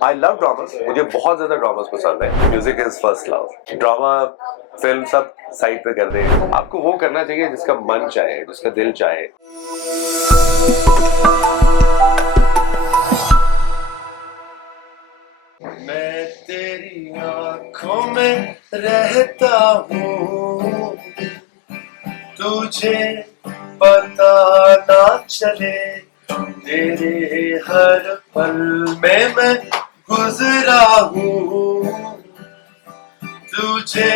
I love dramas, मुझे बहुत ज्यादा ड्रामास पसंद है। Music is first love. Drama film सब साइड पे कर दे, आपको वो करना चाहिए जिसका मन चाहे, जिसका दिल चाहे। मैं तेरी आंखों में रहता हूँ, तुझे पता ना चले, तेरे हर पल में मैं गुजरा हूँ, तुझे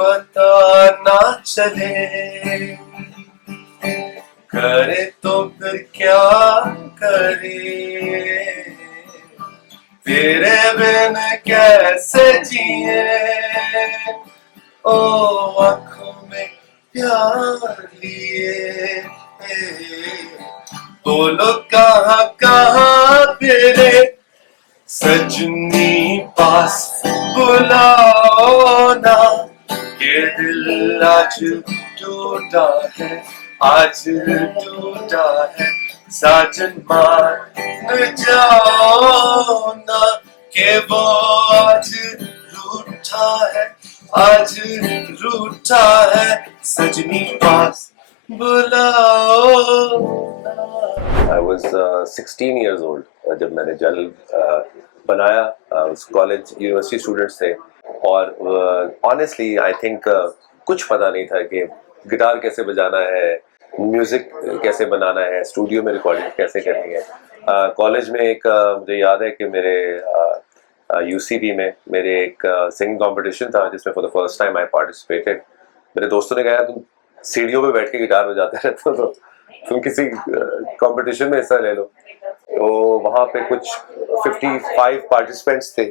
पता ना चले। करे तो फिर क्या करे, तेरे बिन कैसे जिए। ओ आँखों में प्यार लिए, बोलो कहाँ कहाँ तेरे सजनी पास बुलाओ ना, ये दिल आज टूटा है, आज टूटा है। साजन मान जाओ ना कि वो आज रूठा है, आज रूठा है, सजनी पास बुलाओ। I was 16 years old जब मैंने जल बनाया। उस कॉलेज यूनिवर्सिटी स्टूडेंट्स थे और ऑनेस्टली आई थिंक कुछ पता नहीं था कि गिटार कैसे बजाना है, म्यूजिक कैसे बनाना है, स्टूडियो में रिकॉर्डिंग कैसे करनी है। कॉलेज में एक मुझे याद है कि मेरे यूसीबी में मेरे एक सिंगिंग कंपटीशन था जिसमें for the first time I participated. मेरे दोस्तों ने कहा तुम सीढ़ियों पे बैठ के गिटार बजाते रहते हो तो तुम किसी कंपटीशन में हिस्सा ले लो। तो वहाँ पे कुछ 55 पार्टिसिपेंट्स थे,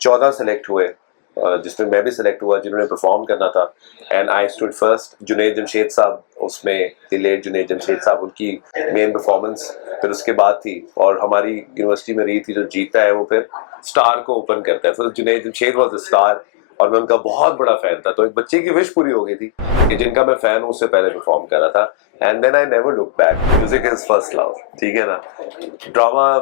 14 सेलेक्ट हुए जिसमें मैं भी सिलेक्ट हुआ जिन्होंने परफॉर्म करना था। And I stood first. Junaid Jamshed साहब उसमें लेट जुनैद जमशेद साहब, उनकी मेन परफॉर्मेंस फिर उसके बाद थी। और हमारी यूनिवर्सिटी में रही थी जो जीतता है वो फिर स्टार को ओपन करता है। तो Junaid Jamshed was the star और मैं उनका बहुत बड़ा फैन था। तो एक बच्चे की विश पूरी हो गई थी कि जिनका मैं फैन हूँ उससे पहले परफॉर्म कर रहा था। And then I never look back. Music is first love, ठीक है ना। ड्रामा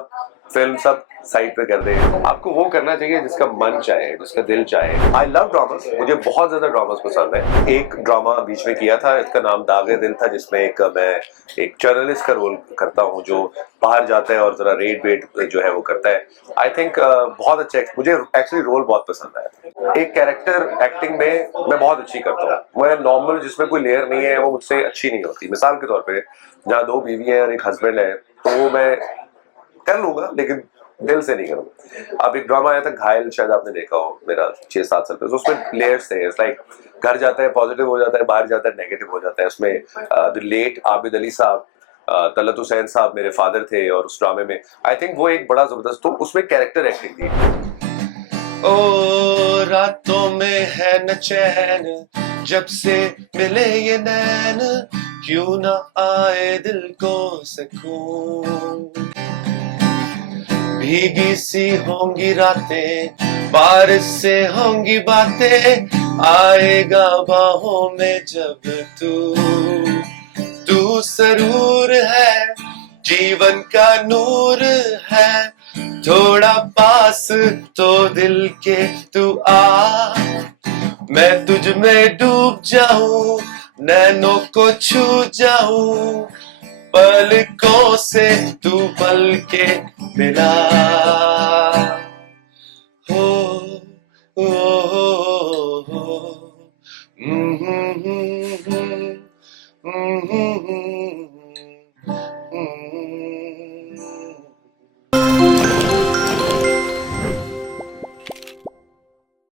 फिल्म सब साइड पे कर दे, आपको वो करना चाहिए जिसका मन चाहे, जिसका दिल चाहे। आई लव ड्रामास, मुझे बहुत ज्यादा ड्रामास पसंद है। एक ड्रामा बीच में किया था, इसका नाम दागे दिल था, जिसमें मैं एक जर्नलिस्ट का रोल करता हूँ जो बाहर जाता है और जरा रेड वेट जो है वो करता है। आई थिंक बहुत अच्छा, मुझे एक्चुअली रोल बहुत पसंद आया। एक कैरेक्टर एक्टिंग में मैं बहुत अच्छी करता हूँ। मैं नॉर्मल जिसमें कोई लेयर नहीं है वो मुझसे अच्छी नहीं होती। मिसाल के तौर पे जहाँ 2 बीवी है और एक हस्बैंड है तो वो मैं कर लूंगा लेकिन दिल से नहीं करूंगा। अब एक ड्रामा आया था घायल, शायद आपने देखा हो, मेरा 6-7 साल पहले। तो उसमें लेयर्स थे। इट्स लाइक घर जाता है पॉजिटिव हो जाता है, बाहर जाता है नेगेटिव हो जाता है। उसमें द लेट आबिद अली साहब, तलत हुसैन साहब मेरे फादर थे और उस ड्रामे में आई थिंक वो एक बड़ा जबरदस्त, तो उसमें कैरेक्टर एक्टिंग थी। ओ रातों में है न चैन, जब से मिले ये नैन, क्यों ना आए दिल को सुकून। भीगी सी होंगी रातें, बारिश से होंगी बातें, आएगा बाहों में जब तू सरूर है, जीवन का नूर है, थोड़ा पास तो दिल के तू आ, मैं तुझ में डूब जाऊं, नैनों को छू जाऊं, पलकों से तू पल के मिला हो, हो, हो, हो,